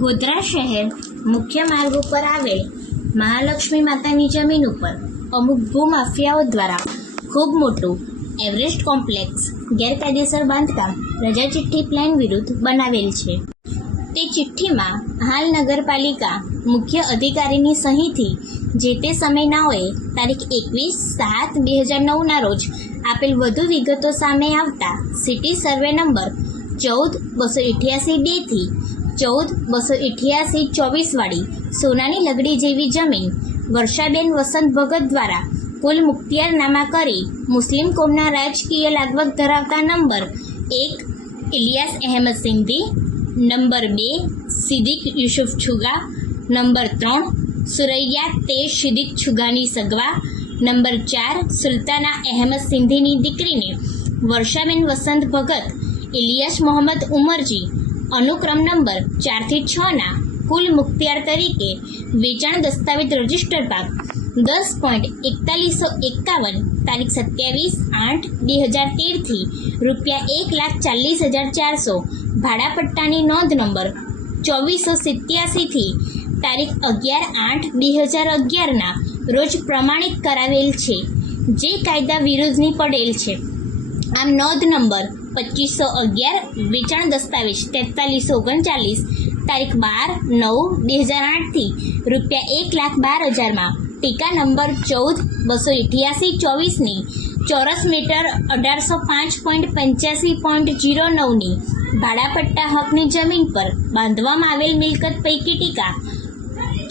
ગોધરા શહેર મુખ્ય માર્ગ ઉપર આવેલ મહાલક્ષ્મી માતાની જમીન ઉપર અમુક ભૂમાફિયાઓ દ્વારા ખૂબ મોટું એવરેસ્ટ કોમ્પ્લેક્સ ગેરકાયદેસર બાંધકામ રજા ચિઠ્ઠી પ્લાન વિરુદ્ધ બનાવેલ છે. તે ચિઠ્ઠીમાં હાલ નગરપાલિકા મુખ્ય અધિકારીની સહીથી જે તે સમયનાઓએ તારીખ 21/7/2009 રોજ આપેલ વધુ વિગતો સામે આવતા સિટી સર્વે નંબર 14-288-2 થી 14-288-24 વાળી સોનાની લગડી જેવી જમીન વર્ષાબેન વસંત ભગત દ્વારા કુલ મુખ્તિયારનામા કરી મુસ્લિમ કોમના રાજકીય લાગવગ ધરાવતા number 1 Ilyas Ahmed Sindhi, number 2 Siddiq Yusuf Chhuga, number 3 Suraiya Tej Siddiq છુગાની સગવા, નંબર 4 સુલતાના અહેમદ સિંધીની દીકરીને વર્ષાબેન વસંત ભગત ઇલિયાસ મોહમ્મદ ઉમરજી અનુક્રમ નંબર 4 થી 6 ના કુલ મુખ્તિયાર તરીકે વેચાણ દસ્તાવેજ રજિસ્ટર ભાગ 10.4151 તારીખ 27/8/2013 થી ₹1,40,400 ભાડાપટ્ટાની નોંધ નંબર 2487 થી તારીખ 11/8/2011 ના રોજ પ્રમાણિત કરાવેલ છે, જે કાયદા વિરુદ્ધની પડેલ છે. આમ નોંધ નંબર 2511 વેચાણ દસ્તાવેજ 4339 તારીખ 12/9/2008 થી ₹1,12,000 માં ટીકા નંબર 14-288-24 ની ચોરસ મીટર 1805.85.09 ની ભાડાપટ્ટા હકની જમીન પર બાંધવામાં આવેલ મિલકત પૈકી ટીકા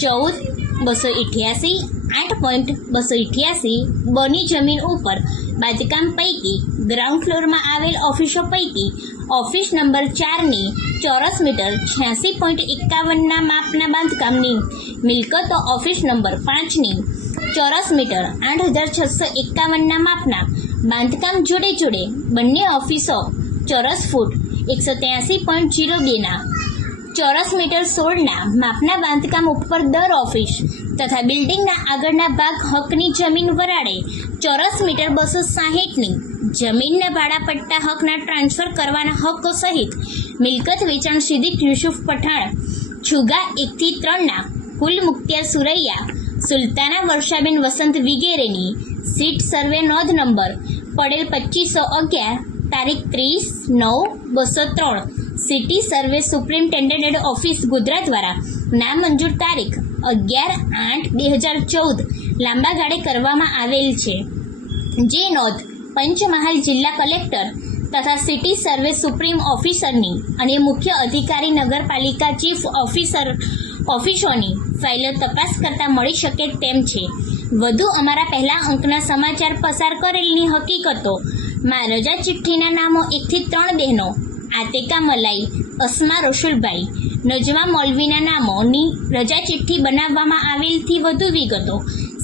14-288-8.288 બની જમીન ઉપર બાંધકામ પૈકી ગ્રાઉન્ડ ફ્લોરમાં આવેલ ઓફિસો પૈકી ઓફિસ નંબર 4 ની ચોરસ મીટર 86.51 ના માપના બાંધકામની મિલકતો ઓફિસ નંબર 5 ની ચોરસ મીટર 8651 ના માપના બાંધકામ જોડે બંને ઓફિસો ચોરસ ફૂટ 183.02 ના ચોરસ મીટર 16 ના માપના બાંધકામ ઉપર દર ઓફિસ તથા બિલ્ડિંગના આગળના ભાગ હકની જમીન વરાળે ચોરસ મીટર 260 ની જમીનના ભાડાપટ્ટા હકના ટ્રાન્સફર કરવાના હકો સહિત મિલકત વેચાણ સિદ્દીક યુસુફ પઠાણ છુગા 1 થી 3 ના કુલ મુખ્તિયાર સુરૈયા સુલતાના વર્ષાબેન વસંત વિગેરેની સીટ સર્વે નોંધ નંબર પડેલ 2511 તારીખ 30/9/203 city survey superintendent office Godhra દ્વારા નામંજૂર તારીખ 11/8/2014 લાંબા ગાળે કરવામાં આવેલ છે, જે નોંધ પંચમહાલ જિલ્લા કલેક્ટર તથા સિટી સર્વે સુપ્રીમ ઓફિસરની અને મુખ્ય અધિકારી નગરપાલિકા ચીફ ઓફિસોની ફાઇલો તપાસ કરતા મળી શકે તેમ છે. વધુ અમારા પહેલા અંકના સમાચાર પસાર કરેલની હકીકતોમાં રજા ચિઠ્ઠીના નામો 1 થી 3 બહેનો આતિકા મલાઈ, અસ્મા રસુલભાઈ, નજમા મૌલવીના નામોની રજા ચિઠ્ઠી બનાવવામાં આવેલથી વધુ વિગતો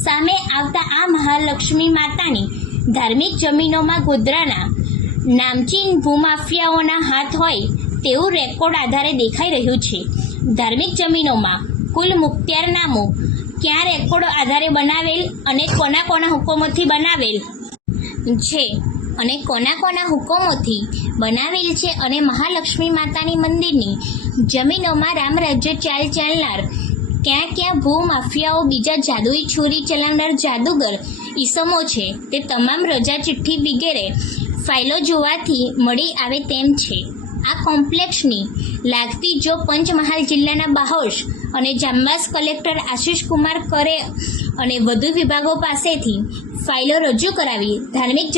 સામે આવતા આ મહાલક્ષ્મી માતાની ધાર્મિક જમીનોમાં ગોધરાના નામચીન ભૂમાફિયાઓના હાથ હોય તેવું રેકોર્ડ આધારે દેખાઈ રહ્યું છે. ધાર્મિક જમીનોમાં કુલ મુખ્તિયારનામું ક્યાં રેકોર્ડ આધારે બનાવેલ અને કોના હુકમોથી બનાવેલ છે અને કોના હુકમોથી બનાવેલ છે અને મહાલક્ષ્મી માતાની મંદિરની જમીનોમાં રામરાજ્ય ચાલનાર ક્યાં ભૂમાફિયાઓ બીજા જાદુઈ છોરી ચલાવનાર જાદુગર ઈસમો છે તે તમામ રજા ચિઠ્ઠી વગેરે ફાઇલો જોવાથી મળી આવે તેમ છે. આ કોમ્પ્લેક્સની લાગતી જો પંચમહાલ જિલ્લાના બાહોશ અને જાંબાસ કલેક્ટર આશિષ કુમાર કરે અને વધુ વિભાગો પાસેથી ફાઇલો રજૂ કરાવી ધાર્મિક